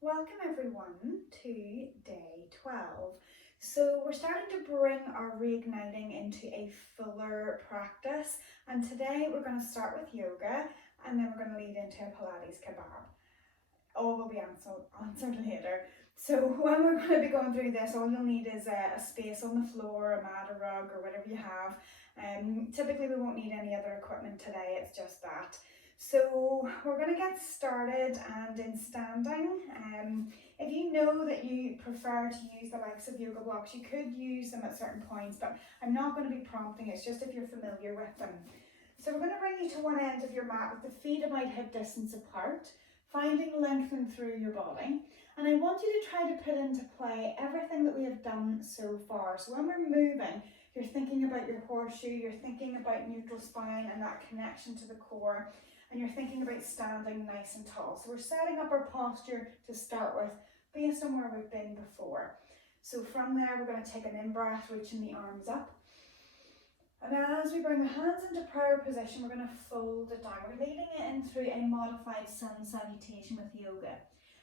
Welcome everyone to day 12. So we're starting to bring our reigniting into a fuller practice, and today we're going to start with yoga and then we're going to lead into a Pilates Kebab. All will be answered later. So when we're going to be going through this, all you'll need is a space on the floor, a mat, a rug or whatever you have. Typically we won't need any other equipment today, it's just that. So we're going to get started, and in standing, if you know that you prefer to use the likes of yoga blocks, you could use them at certain points, but I'm not going to be prompting, it's just if you're familiar with them. So we're going to bring you to one end of your mat with the feet about hip distance apart, finding lengthen through your body. And I want you to try to put into play everything that we have done so far. So when we're moving, you're thinking about your horseshoe, you're thinking about neutral spine and that connection to the core, and you're thinking about standing nice and tall. So we're setting up our posture to start with based on where we've been before. So from there, we're going to take an in-breath, reaching the arms up. And as we bring the hands into prayer position, we're going to fold it down. We're leading it in through a modified Sun Salutation with yoga.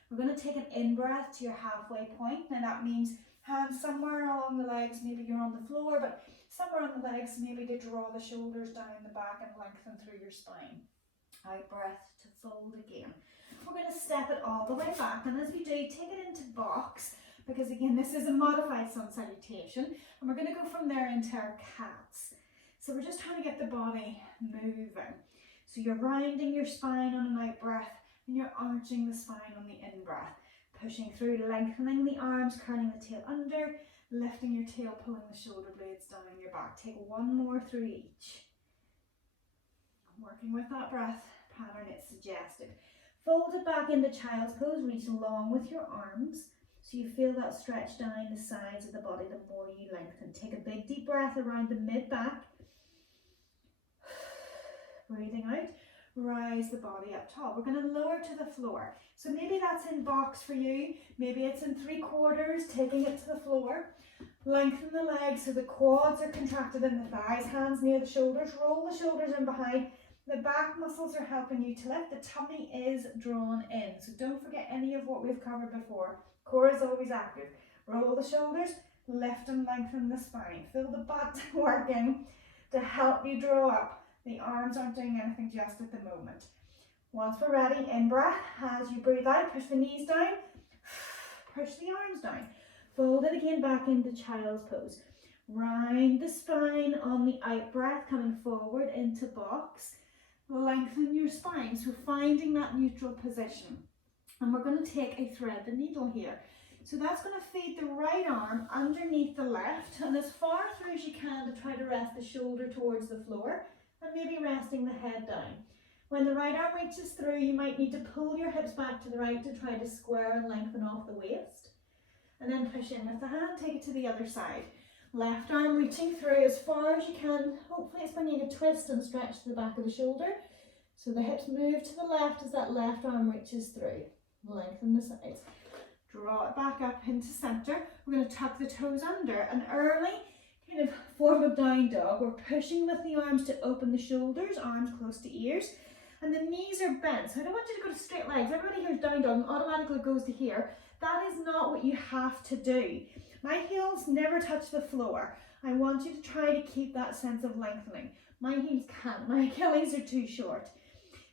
We're going to take an in-breath to your halfway point. Now that means hands somewhere along the legs, maybe you're on the floor, but somewhere on the legs, maybe to draw the shoulders down the back and lengthen through your spine. Out breath to fold again. We're going to step it all the way back, and as we do, take it into box, because again this is a modified Sun Salutation, and we're going to go from there into our cats. So we're just trying to get the body moving. So you're rounding your spine on an out breath, and you're arching the spine on the in breath, pushing through, lengthening the arms, curling the tail under, lifting your tail, pulling the shoulder blades down your back. Take one more through each. Working with that breath pattern it's suggested. Fold it back into child's pose, reach along with your arms so you feel that stretch down the sides of the body the more you lengthen. Take a big deep breath around the mid-back. Breathing out, rise the body up tall. We're going to lower to the floor. So maybe that's in box for you, maybe it's in 3/4, taking it to the floor. Lengthen the legs so the quads are contracted in the thighs, hands near the shoulders, roll the shoulders in behind. The back muscles are helping you to lift, the tummy is drawn in. So don't forget any of what we've covered before. Core is always active. Roll the shoulders, lift and lengthen the spine. Feel the butt working to help you draw up. The arms aren't doing anything just at the moment. Once we're ready, in breath, as you breathe out, push the knees down, push the arms down. Fold it again back into child's pose. Round the spine on the out breath, coming forward into box. Lengthen your spine, so finding that neutral position. And we're going to take a thread the needle here. So that's going to feed the right arm underneath the left, and as far through as you can to try to rest the shoulder towards the floor, and maybe resting the head down. When the right arm reaches through, you might need to pull your hips back to the right to try to square and lengthen off the waist. And then push in with the hand, take it to the other side. Left arm reaching through as far as you can. Hopefully it's bringing a twist and stretch to the back of the shoulder. So the hips move to the left as that left arm reaches through. Lengthen the sides. Draw it back up into center. We're going to tuck the toes under. An early kind of form of down dog. We're pushing with the arms to open the shoulders, arms close to ears. And the knees are bent. So I don't want you to go to straight legs. Everybody hears down dog and automatically goes to here. That is not what you have to do. My heels never touch the floor. I want you to try to keep that sense of lengthening. My heels can't. My Achilles are too short.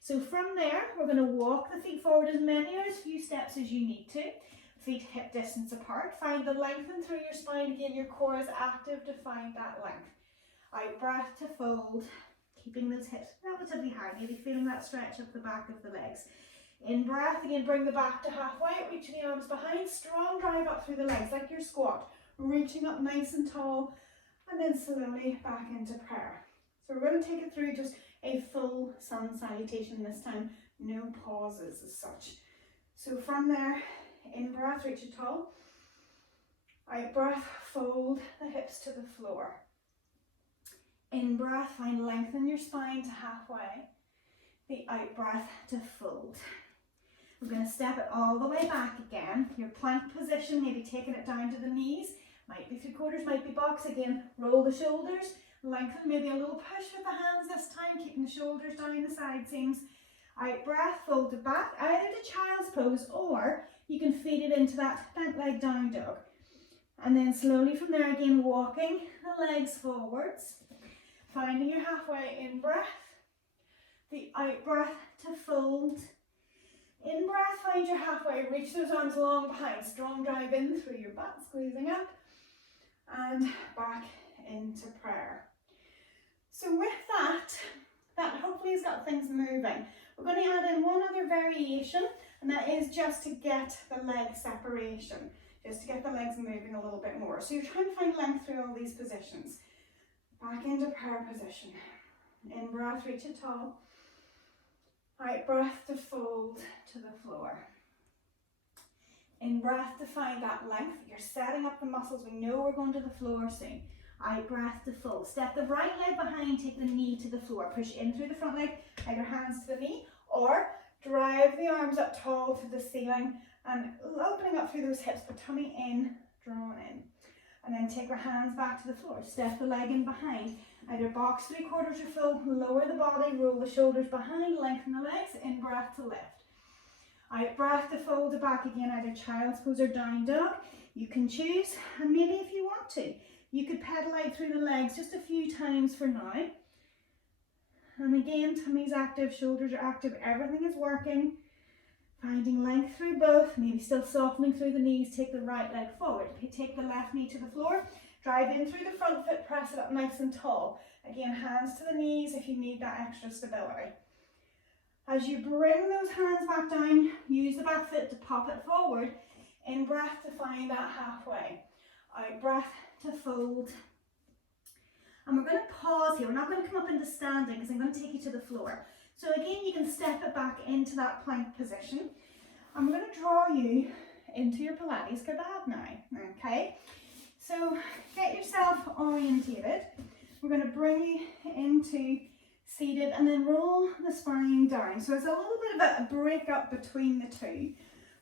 So from there, we're going to walk the feet forward as many or as few steps as you need to. Feet hip distance apart. Find the lengthen through your spine. Again, your core is active to find that length. Out breath to fold. Keeping those hips relatively high. Maybe feeling that stretch up the back of the legs. In breath, again, bring the back to halfway, reaching the arms behind, strong drive up through the legs, like your squat, reaching up nice and tall, and then slowly back into prayer. So we're going to take it through just a full Sun Salutation this time, no pauses as such. So from there, in breath, reach it tall, out breath, fold the hips to the floor. In breath, find lengthen your spine to halfway, the out breath to fold. We're going to step it all the way back again. Your plank position, maybe taking it down to the knees. Might be 3/4, might be box. Again, roll the shoulders. Lengthen, maybe a little push with the hands this time, keeping the shoulders down the side seams. Out breath, fold it back, either to child's pose, or you can feed it into that bent leg down dog. And then slowly from there again, walking the legs forwards, finding your halfway in breath, the out breath to fold. In breath, find your halfway, reach those arms long behind, strong drive in through your butt, squeezing up, and back into prayer. So with that hopefully has got things moving. We're going to add in one other variation, and that is just to get the leg separation, just to get the legs moving a little bit more. So you're trying to find length through all these positions. Back into prayer position. In breath, reach it tall. Out breath to fold to the floor. In breath to find that length. You're setting up the muscles. We know we're going to the floor soon. Out breath to fold. Step the right leg behind, take the knee to the floor. Push in through the front leg, either hands to the knee, or drive the arms up tall to the ceiling and opening up through those hips, but tummy in, drawn in. And then take our hands back to the floor. Step the leg in behind. Either box 3/4 or full, lower the body, roll the shoulders behind, lengthen the legs, in breath to lift. Out breath to fold it back again, either child's pose or down dog. You can choose, and maybe if you want to, you could pedal out through the legs just a few times for now. And again, tummy's active, shoulders are active, everything is working. Finding length through both, maybe still softening through the knees. Take the right leg forward. Take the left knee to the floor. Drive in through the front foot, press it up nice and tall. Again, hands to the knees if you need that extra stability. As you bring those hands back down, use the back foot to pop it forward. In breath to find that halfway. Out breath to fold. And we're going to pause here. We're not going to come up into standing because I'm going to take you to the floor. So again, you can step it back into that plank position. I'm going to draw you into your Pilates Kebab now, okay? So get yourself orientated. We're going to bring you into seated and then roll the spine down. So it's a little bit of a break up between the two.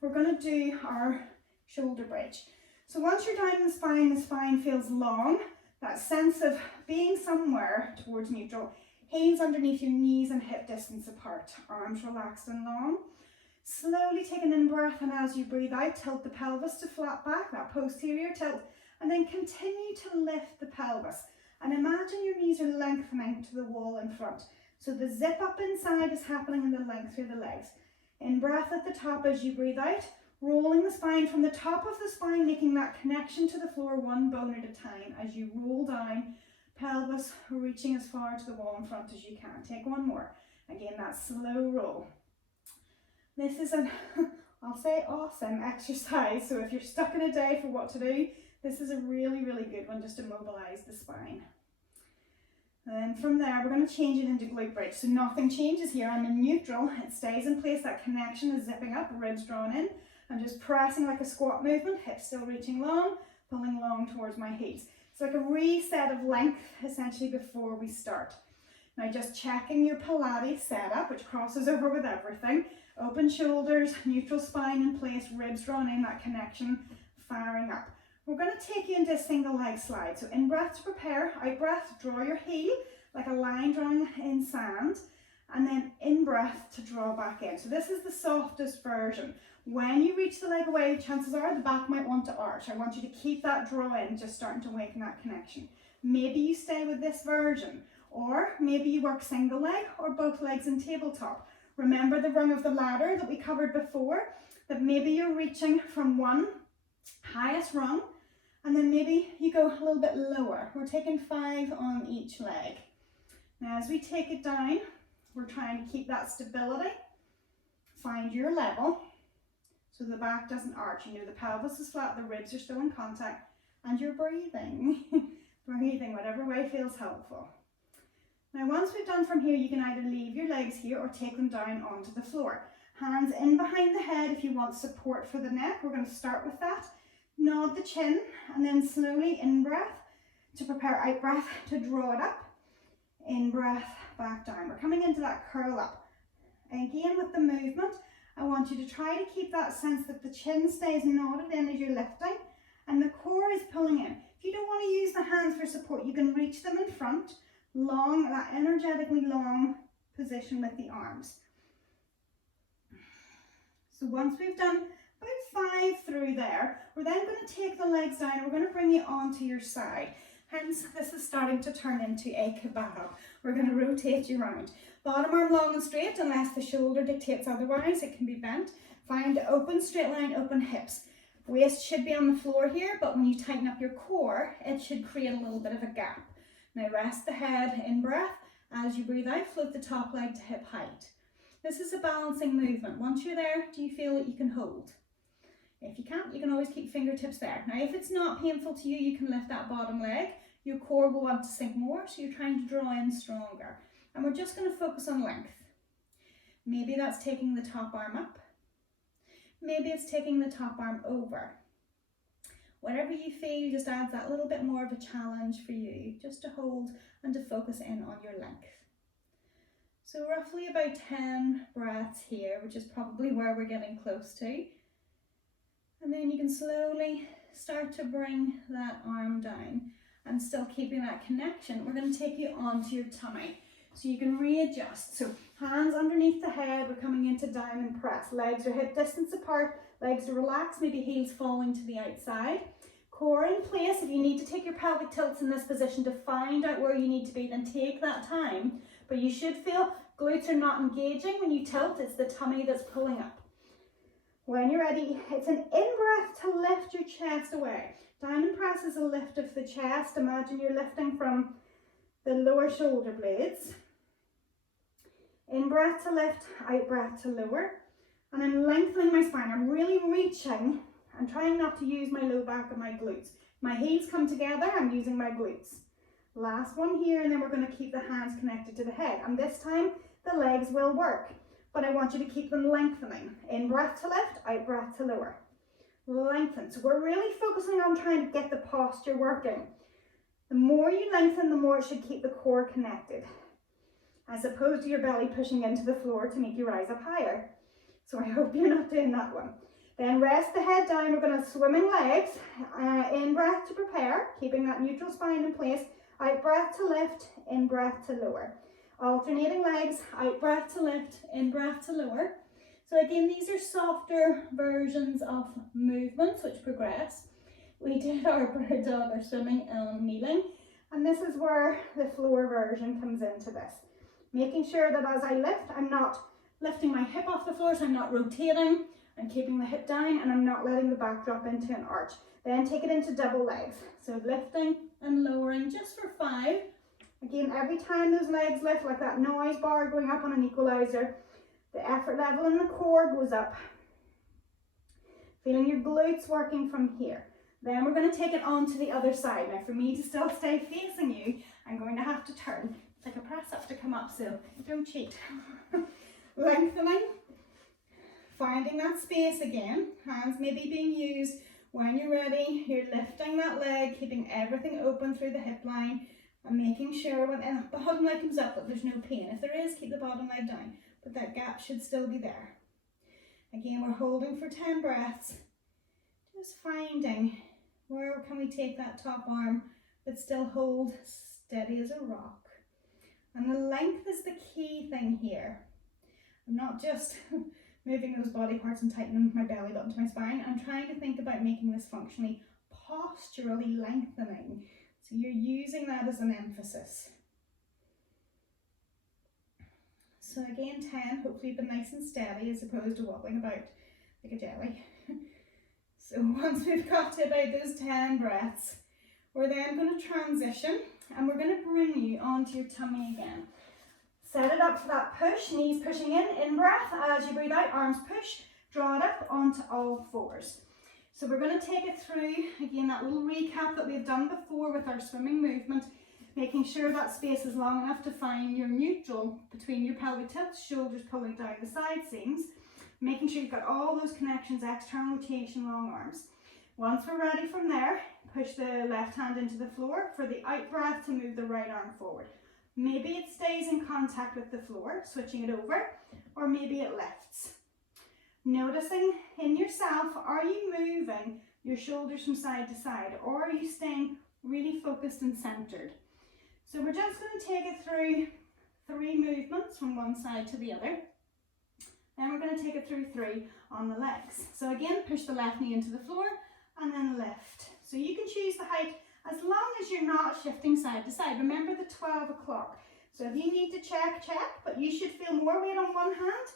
We're going to do our shoulder bridge. So once you're down in the spine feels long. That sense of being somewhere towards neutral. Hands underneath your knees and hip distance apart. Arms relaxed and long. Slowly take an in-breath, and as you breathe out, tilt the pelvis to flat back, that posterior tilt, and then continue to lift the pelvis. And imagine your knees are lengthening to the wall in front. So the zip up inside is happening in the length through the legs. In-breath at the top as you breathe out, rolling the spine from the top of the spine, making that connection to the floor one bone at a time as you roll down. Pelvis reaching as far to the wall in front as you can. Take one more. Again, that slow roll. This is an, I'll say, awesome exercise. So if you're stuck in a day for what to do, this is a really, really good one just to mobilise the spine. And then from there, we're going to change it into glute bridge. So nothing changes here. I'm in neutral. It stays in place. That connection is zipping up, ribs drawn in. I'm just pressing like a squat movement, hips still reaching long, pulling long towards my heels. It's like a reset of length essentially before we start. Now just checking your Pilates setup, which crosses over with everything. Open shoulders, neutral spine in place, ribs drawn in, that connection firing up. We're going to take you into a single leg slide. So in breath to prepare, out breath, draw your heel like a line drawn in sand, and then in breath to draw back in. So this is the softest version. When you reach the leg away, chances are the back might want to arch. I want you to keep that draw in, just starting to awaken that connection. Maybe you stay with this version, or maybe you work single leg or both legs in tabletop. Remember the rung of the ladder that we covered before, that maybe you're reaching from one highest rung, and then maybe you go a little bit lower. We're taking 5 on each leg. Now as we take it down, we're trying to keep that stability, find your level, so the back doesn't arch. You know, the pelvis is flat, the ribs are still in contact, and you're breathing. Breathing whatever way feels helpful. Now once we've done from here, you can either leave your legs here or take them down onto the floor. Hands in behind the head if you want support for the neck. We're going to start with that. Nod the chin, and then slowly in breath to prepare, out breath to draw it up. In breath, back down. We're coming into that curl up. Again with the movement, I want you to try to keep that sense that the chin stays nodded in as you're lifting and the core is pulling in. If you don't want to use the hands for support, you can reach them in front, long, that energetically long position with the arms. So once we've done about there. We're then going to take the legs down and we're going to bring you onto your side. Hence, this is starting to turn into a kebab. We're going to rotate you around. Bottom arm long and straight, unless the shoulder dictates otherwise, it can be bent. Find open straight line, open hips. Waist should be on the floor here, but when you tighten up your core, it should create a little bit of a gap. Now rest the head in breath. As you breathe out, float the top leg to hip height. This is a balancing movement. Once you're there, do you feel that you can hold? If you can't, you can always keep fingertips there. Now, if it's not painful to you, you can lift that bottom leg. Your core will want to sink more, so you're trying to draw in stronger. And we're just going to focus on length. Maybe that's taking the top arm up. Maybe it's taking the top arm over. Whatever you feel just adds that little bit more of a challenge for you, just to hold and to focus in on your length. So roughly about 10 breaths here, which is probably where we're getting close to. And then you can slowly start to bring that arm down and still keeping that connection. We're going to take you onto your tummy so you can readjust. So hands underneath the head, we're coming into diamond press. Legs are hip distance apart, legs are relaxed, maybe heels falling to the outside. Core in place. If you need to take your pelvic tilts in this position to find out where you need to be, then take that time. But you should feel glutes are not engaging when you tilt, it's the tummy that's pulling up. When you're ready, it's an in-breath to lift your chest away. Diamond press is a lift of the chest. Imagine you're lifting from the lower shoulder blades. In-breath to lift, out-breath to lower. And I'm lengthening my spine. I'm really reaching and trying not to use my low back and my glutes. My heels come together, I'm using my glutes. Last one here, and then we're going to keep the hands connected to the head. And this time, the legs will work. But I want you to keep them lengthening. In breath to lift, out breath to lower. Lengthen. So we're really focusing on trying to get the posture working. The more you lengthen, the more it should keep the core connected, as opposed to your belly pushing into the floor to make you rise up higher. So I hope you're not doing that one. Then rest the head down. We're going to swimming legs. In breath to prepare, keeping that neutral spine in place. Out breath to lift, in breath to lower. Alternating legs, out breath to lift, in breath to lower. So again, these are softer versions of movements which progress. We did our bird dog, our swimming and kneeling, and this is where the floor version comes into this. Making sure that as I lift, I'm not lifting my hip off the floor, so I'm not rotating, I'm keeping the hip down, and I'm not letting the back drop into an arch. Then take it into double legs. So lifting and lowering just for 5. Again, every time those legs lift, like that noise bar going up on an equalizer, the effort level in the core goes up. Feeling your glutes working from here. Then we're going to take it on to the other side. Now for me to still stay facing you, I'm going to have to turn. It's like a press up to come up, so don't cheat. Lengthening. Finding that space again. Hands maybe being used when you're ready. You're lifting that leg, keeping everything open through the hip line. And making sure when the bottom leg comes up that there's no pain. If there is, keep the bottom leg down, but that gap should still be there. Again, we're holding for 10 breaths, just finding where can we take that top arm but still hold steady as a rock. And the length is the key thing here. I'm not just moving those body parts and tightening my belly button to my spine. I'm trying to think about making this functionally posturally lengthening. So you're using that as an emphasis. So again, 10, hopefully you've been nice and steady as opposed to wobbling about like a jelly. So once we've got to about those 10 breaths, we're then going to transition and we're going to bring you onto your tummy again. Set it up for that push, knees pushing in breath. As you breathe out, arms push, draw it up onto all fours. So we're going to take it through, again, that little recap that we've done before with our swimming movement, making sure that space is long enough to find your neutral between your pelvic tilts, shoulders pulling down the side seams, making sure you've got all those connections, external rotation, long arms. Once we're ready from there, push the left hand into the floor for the out breath to move the right arm forward. Maybe it stays in contact with the floor, switching it over, or maybe it lifts. Noticing in yourself, are you moving your shoulders from side to side, or are you staying really focused and centered? So we're just going to take it through 3 movements from one side to the other. Then we're going to take it through 3 on the legs. So again, push the left knee into the floor and then lift. So you can choose the height as long as you're not shifting side to side. Remember the 12 o'clock. So if you need to check, but you should feel more weight on one hand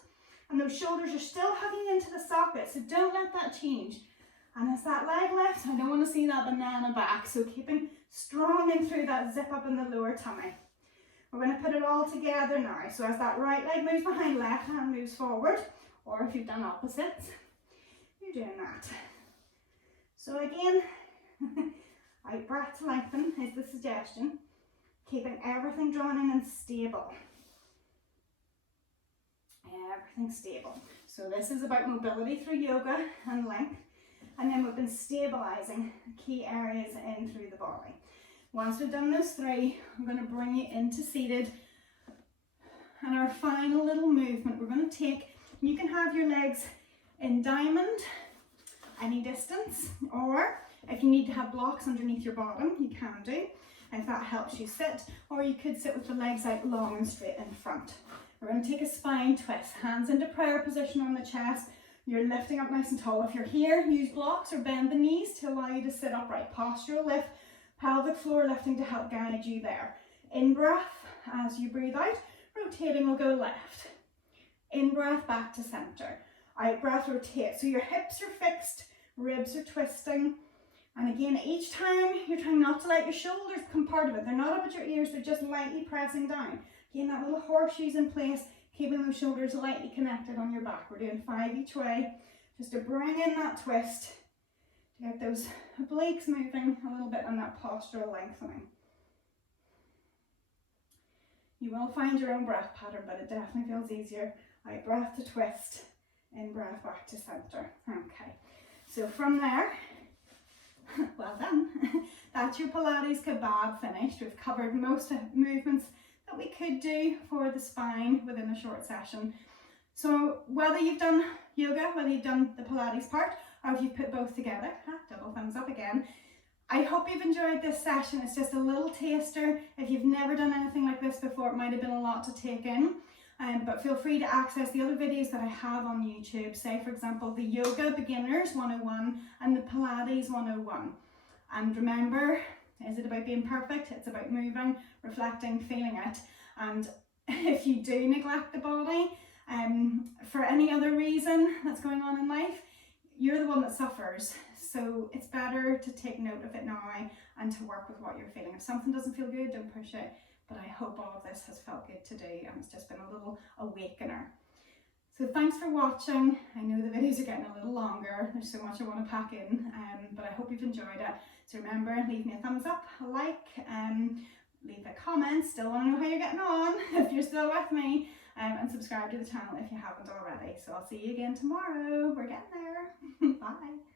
and those shoulders are still hugging into the socket. So don't let that change. And as that leg lifts, I don't want to see that banana back. So keeping strong in through that zip up in the lower tummy. We're going to put it all together now. So as that right leg moves behind, left hand moves forward. Or if you've done opposites, you're doing that. So again, out breath to lengthen is the suggestion. Keeping everything drawn in and stable. Everything stable. So this is about mobility through yoga and length. And then we've been stabilizing key areas in through the body. Once we've done those 3, I'm going to bring you into seated. And our final little movement, we're going to take, you can have your legs in diamond, any distance, or if you need to have blocks underneath your bottom, you can do. If that helps you sit, or you could sit with the legs out long and straight in front. We're going to take a spine twist, hands into prayer position on the chest. You're lifting up nice and tall. If you're here, use blocks or bend the knees to allow you to sit upright. Postural lift, pelvic floor lifting to help guide you there. In breath, as you breathe out, rotating will go left. In breath, back to center. Out breath, rotate. So your hips are fixed, ribs are twisting. And again, each time you're trying not to let your shoulders become part of it. They're not up at your ears, they're just lightly pressing down. Again, that little horseshoe's in place, keeping those shoulders lightly connected on your back. We're doing 5 each way, just to bring in that twist, to get those obliques moving a little bit and that postural lengthening. You will find your own breath pattern, but it definitely feels easier. Out breath to twist, in breath back to center. Okay, so from there, well done. That's your Pilates Kebab finished. We've covered most movements that we could do for the spine within a short session. So whether you've done yoga, whether you've done the Pilates part, or if you've put both together, double thumbs up again. I hope you've enjoyed this session. It's just a little taster. If you've never done anything like this before, it might have been a lot to take in. But feel free to access the other videos that I have on YouTube. Say, for example, the Yoga Beginners 101 and the Pilates 101. And remember, is it about being perfect? It's about moving, reflecting, feeling it. And if you do neglect the body for any other reason that's going on in life, you're the one that suffers. So it's better to take note of it now and to work with what you're feeling. If something doesn't feel good, don't push it. But I hope all of this has felt good to do and it's just been a little awakener. So thanks for watching. I know the videos are getting a little longer. There's so much I want to pack in, but I hope you've enjoyed it. So remember, leave me a thumbs up, a like, leave a comment. Still want to know how you're getting on if you're still with me, and subscribe to the channel if you haven't already. So I'll see you again tomorrow. We're getting there. Bye.